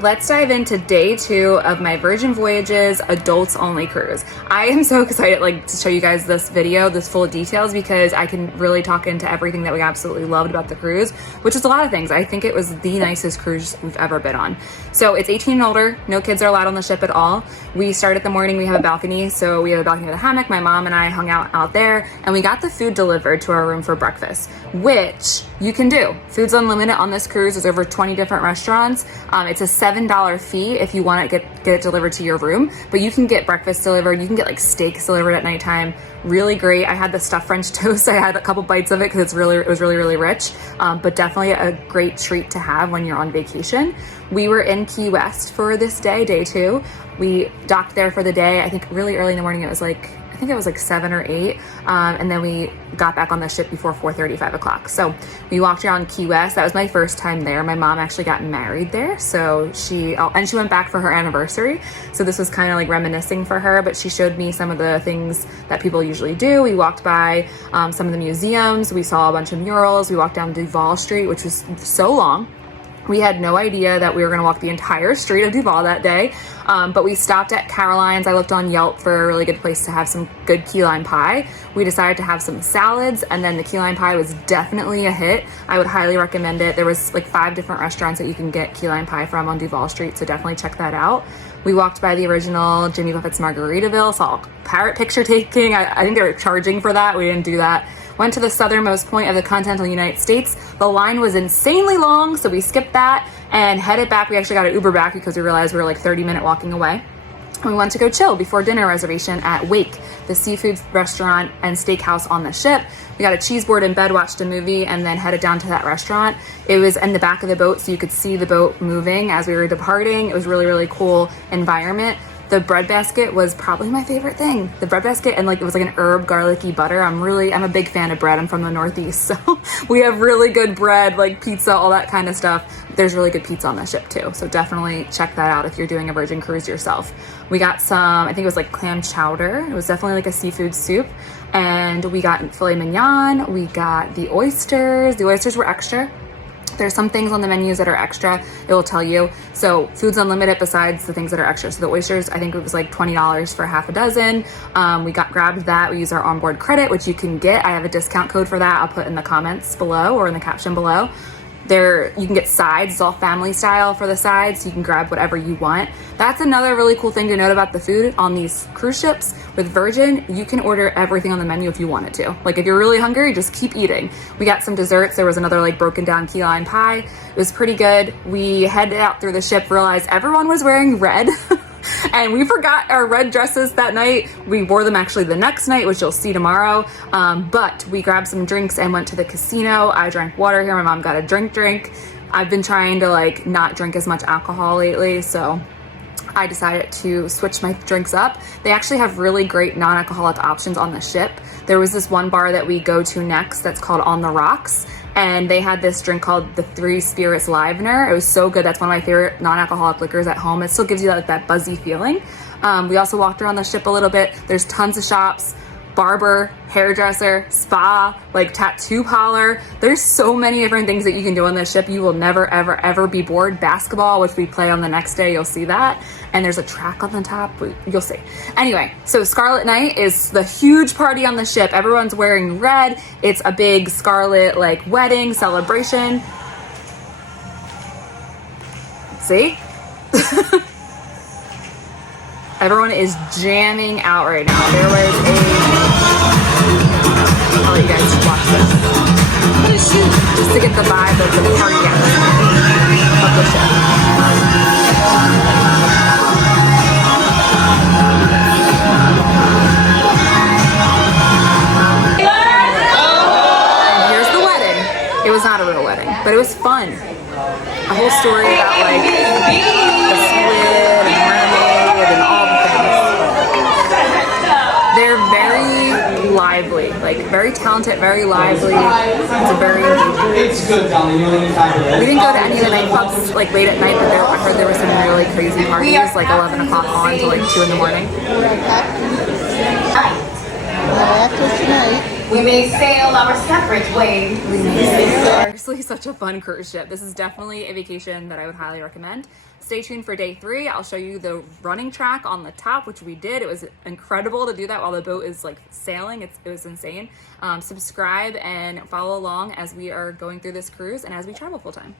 Let's dive into day 2 of my Virgin Voyages adults only cruise. I am so excited to show you guys this video, this full of details, because I can really talk into everything that we absolutely loved about the cruise, which is a lot of things. I think it was the nicest cruise we've ever been on. So it's 18 and older, no kids are allowed on the ship at all. We started the morning, we have a balcony, so we have a balcony with a hammock. My mom and I hung out there, and we got the food delivered to our room for breakfast, which you can do. Food's unlimited on this cruise. There's over 20 different restaurants. It's a $7 fee if you want to get it delivered to your room, but you can get breakfast delivered. You can get like steaks delivered at nighttime. Really great. I had the stuffed French toast. I had a couple bites of it because it was really rich, but definitely a great treat to have when you're on vacation. We were in Key West for this day 2. We docked there for the day. I think really early in the morning. It was like 7 or 8, and then we got back on the ship before 4:30, 5 o'clock. So we walked around Key West. That was my first time there. My mom actually got married there, so she went back for her anniversary. So this was kind of like reminiscing for her, but she showed me some of the things that people usually do. We walked by some of the museums. We saw a bunch of murals. We walked down Duval Street, which was so long. We had no idea that we were going to walk the entire street of Duval that day, but we stopped at Caroline's. I looked on Yelp for a really good place to have some good key lime pie. We decided to have some salads, and then the key lime pie was definitely a hit. I would highly recommend it. There was like 5 different restaurants that you can get key lime pie from on Duval Street, so definitely check that out. We walked by the original Jimmy Buffett's Margaritaville, saw parrot picture taking. I think they were charging for that. We didn't do that. Went to the southernmost point of the continental United States. The line was insanely long, so we skipped that and headed back. We actually got an Uber back because we realized we were like 30-minute walking away. We went to go chill before dinner reservation at Wake, the seafood restaurant and steakhouse on the ship. We got a cheese board in bed, watched a movie, and then headed down to that restaurant. It was in the back of the boat, so you could see the boat moving as we were departing. It was really cool environment. The bread basket was probably my favorite thing. The bread basket, and it was like an herb garlicky butter. I'm a big fan of bread. I'm from the Northeast, so we have really good bread, like pizza, all that kind of stuff. There's really good pizza on the ship too, so definitely check that out if you're doing a Virgin cruise yourself. We got some, I think it was like clam chowder. It was definitely like a seafood soup, and we got filet mignon. We got the oysters. The oysters were extra. There's some things on the menus that are extra, it will tell you. So food's unlimited besides the things that are extra. So the oysters, I think it was like $20 for half a dozen. We grabbed that. We used our onboard credit, which you can get. I have a discount code for that. I'll put in the comments below or in the caption below. There, you can get sides. It's all family style for the sides, so you can grab whatever you want. That's another really cool thing to note about the food on these cruise ships. With Virgin, you can order everything on the menu if you wanted to. Like if you're really hungry, just keep eating. We got some desserts. There was another like broken down key lime pie. It was pretty good. We headed out through the ship, realized everyone was wearing red. And we forgot our red dresses that night. We wore them actually the next night, which you'll see tomorrow. But we grabbed some drinks and went to the casino. I drank water here. My mom got a drink. I've been trying to not drink as much alcohol lately, so I decided to switch my drinks up. They actually have really great non-alcoholic options on the ship. There was this one bar that we go to next that's called On the Rocks, and they had this drink called the Three Spirits Livener. It was so good. That's one of my favorite non-alcoholic liquors at home. It still gives you that buzzy feeling. We also walked around the ship a little bit. There's tons of shops, barber, hairdresser, spa, tattoo parlor. There's so many different things that you can do on this ship. You will never, ever be bored. Basketball, which we play on the next day, you'll see that. And there's a track on the top, you'll see. Anyway, so Scarlet Night is the huge party on the ship. Everyone's wearing red. It's a big Scarlet wedding celebration. See? Everyone is jamming out right now. There was I'll let you guys watch this. Just to get the vibe of the party atmosphere of the ship. And here's the wedding. It was not a real wedding, but it was fun. A whole story about the squid and mermaid and all the things. They're very lively, very talented, very lively. It's a very We didn't go to any of the nightclubs late at night, but I heard there were some really crazy parties 11 o'clock on to 2 in the morning. After tonight, We may sail our separate ways. Seriously, such a fun cruise ship. This is definitely a vacation that I would highly recommend. Stay tuned for day 3. I'll show you the running track on the top, which we did. It was incredible to do that while the boat is like sailing. It was insane. Subscribe and follow along as we are going through this cruise and as we travel full time.